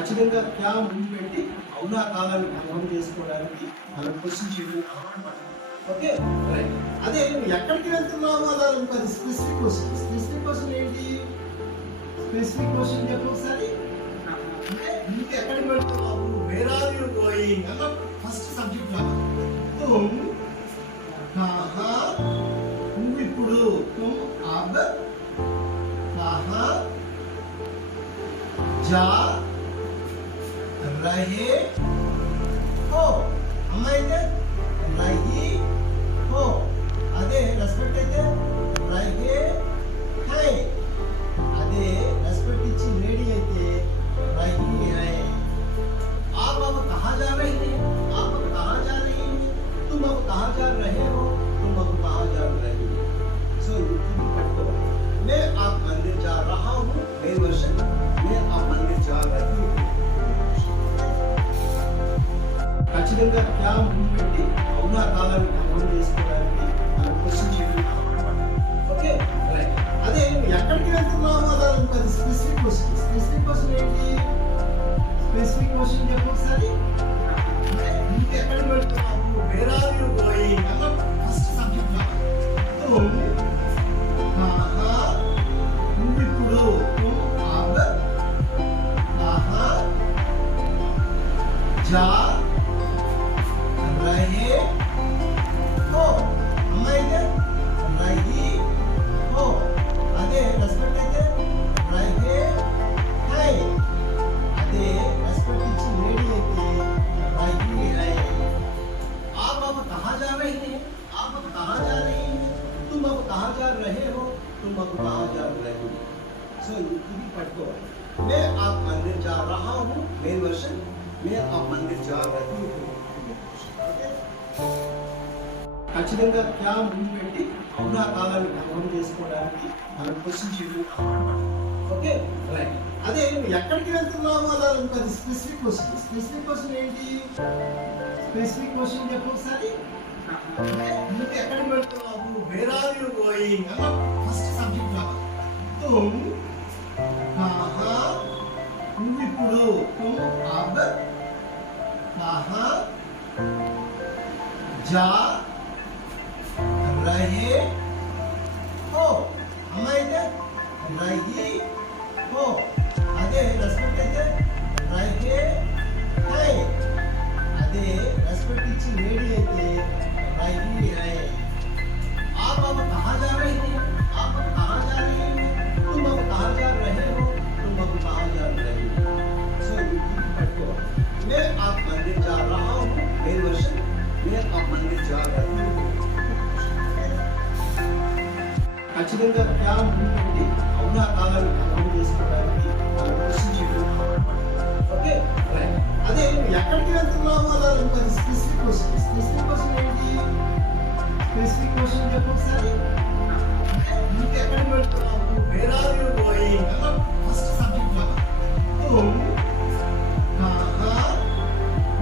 ఖచ్చితంగా క్యా ముందు పెట్టి అవునా కాదని కన్ఫర్మ్ చేసుకోవడానికి మనం క్వశ్చన్ చేయడం అలవాటు పడాలి. Okay right. అదే నువ్వు ఎక్కడికి వెళ్తున్నావు అలా అది స్పెసిఫిక్ క్వశ్చన్. స్పెసిఫిక్ క్వశ్చన్ ఏంటి? స్పెసిఫిక్ క్వశ్చన్ చెప్పు ఒకసారి. అంటే నువ్వు ఎక్కడికి వెళ్తున్నావు, వేర్ ఆర్ యు గోయింగ్ అన్న ఫస్ట్ సబ్జెక్ట్ రావాలి. తుమ్ కహా, నువ్వు ఇప్పుడు తుమ్ అబ్ కహా जा रहे हो. అమ్మాయి అయితే రహీ హో, అదే రెస్పెక్ట్ అయితే రహే హై, అదే రెస్పెక్ట్ ఇచ్చి లేడీ అయితే రహీ హై. आप अब कहाँ जा रहे हैं? आप अब कहाँ जा रही हैं? तुम अब कहाँ जा रहे हो? तुम अब कहाँ जा रही हो? सो मैं आप मंदिर जा रहा हूँ, मेरी वर्षन मैं आप मंदिर जा रही हूँ. ఖచ్చితంగా క్యా ముందు పెట్టి అవునా కాదని కన్ఫర్మ్ చేసుకోవడానికి మనం క్వశ్చన్ చేయడం అలవాటు పడాలి. Okay right. అదే నువ్వు ఎక్కడికి వెళ్తున్నావు అలా అది స్పెసిఫిక్ క్వశ్చన్. స్పెసిఫిక్ క్వశ్చన్ ఏంటి? స్పెసిఫిక్ క్వశ్చన్ చెప్పు ఒకసారి. అంటే నువ్వు ఎక్కడికి వెళ్తున్నావు, వేర్ ఆర్ యు గోయింగ్ అన్న ఫస్ట్ సబ్జెక్ట్ రావాలి. తుమ్ కహా, నువ్వు ఇప్పుడు తుమ్ అబ్ కహా जा रहे हो. అమ్మాయి అయితే రహీ హో, అదే రెస్పెక్ట్ అయితే రహే హై, అదే రెస్పెక్ట్ ఇచ్చి లేడీ అయితే రహీ హై. आप अब कहाँ जा रहे हैं? आप अब कहाँ जा रही हैं? तुम अब कहाँ जा रहे हो? तुम अब कहाँ जा रहे हो? सो ఇది పట్టుకోవాలి. मैं आप मंदिर जा रहा हूँ, मेरी वर्षन मैं आप मंदिर जा रही हूँ. ఖచ్చితంగా క్యా ముందు పెట్టి అవునా కాదని కన్ఫర్మ్ చేసుకోవడానికి మనం క్వశ్చన్ చేయడం అలవాటు పడాలి. Okay right. అదే నువ్వు ఎక్కడికి వెళ్తున్నావు అలా అది స్పెసిఫిక్ క్వశ్చన్. స్పెసిఫిక్ క్వశ్చన్ ఏంటి? స్పెసిఫిక్ క్వశ్చన్ చెప్పు ఒకసారి. అంటే నువ్వు ఎక్కడికి వెళ్తున్నావు, వేర్ ఆర్ యు గోయింగ్ అన్న ఫస్ట్ సబ్జెక్ట్ రావాలి. తుమ్ కహా, నువ్వు ఇప్పుడు తుమ్ అబ్ కహా जा रहे हो. అమ్మాయి అయితే రహీ హో, అదే రెస్పెక్ట్ అయితే రహే హై, అదే రెస్పెక్ట్ ఇచ్చి లేడీ అయితే రహీ హై. आप अब कहाँ जा रहे हैं? आप अब कहाँ जा रही हैं? तुम अब कहाँ जा रहे हो? तुम अब कहाँ जा रही हो? सो ఇది పట్టుకోవాలి. मैं आप मंदिर जा रहा हूँ, मेरी वर्षन मैं आप मंदिर जा रही हूँ. ఖచ్చితంగా క్యా ముందు పెట్టి అవునా కాదని కన్ఫర్మ్ చేసుకోవడానికి మనం క్వశ్చన్ చేయడం అలవాటు పడాలి. Okay right. అదే నువ్వు ఎక్కడికి వెళ్తున్నావు అలా అది స్పెసిఫిక్ క్వశ్చన్. స్పెసిఫిక్ క్వశ్చన్ ఏంటి? స్పెసిఫిక్ క్వశ్చన్ చెప్పు ఒకసారి. అంటే నువ్వు ఎక్కడికి వెళ్తున్నావు, వేర్ ఆర్ యు గోయింగ్ అన్న ఫస్ట్ సబ్జెక్ట్ రావాలి. తుమ్ కహా,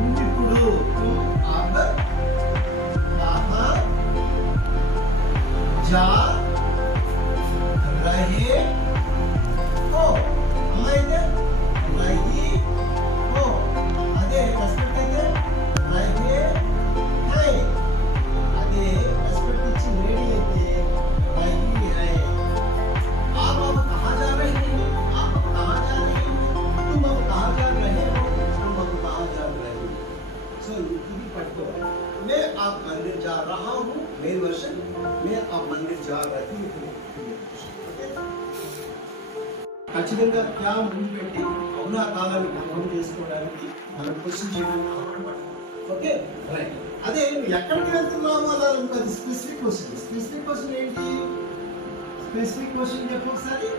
నువ్వు ఇప్పుడు తుమ్ అబ్ కహా जा रहे हो. అమ్మాయి అయితే రహీ హో, అదే రెస్పెక్ట్ అయితే రహే హై, అదే రెస్పెక్ట్ ఇచ్చి లేడీ అయితే రహీ హై. आप अब कहाँ जा रहे हैं? आप अब कहाँ जा रही हैं? तुम अब कहाँ जा रहे हो? तुम अब कहाँ जा रहे हो? सो ఇది పట్టుకోవాలి. मैं आप मंदिर जा रहा हूँ, मेरी वर्षन मैं आप मंदिर जा रही हूँ. ఖచ్చితంగా క్యా ముందు పెట్టి అవునా కాదని కన్ఫర్మ్ చేసుకోవడానికి మనం క్వశ్చన్ చేయడం అలవాటు పడాలి. Okay right. అదే నువ్వు ఎక్కడికి వెళ్తున్నావు అలా అది స్పెసిఫిక్ క్వశ్చన్. స్పెసిఫిక్ క్వశ్చన్ ఏంటి? స్పెసిఫిక్ క్వశ్చన్ చెప్పు ఒకసారి.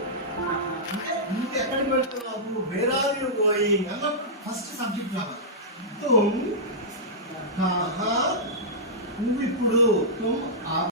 అంటే నువ్వు ఎక్కడికి వెళ్తున్నావు, వేర్ ఆర్ యు గోయింగ్ అన్న ఫస్ట్ సబ్జెక్ట్ రావాలి. తుమ్ కహా, నువ్వు ఇప్పుడు తుమ్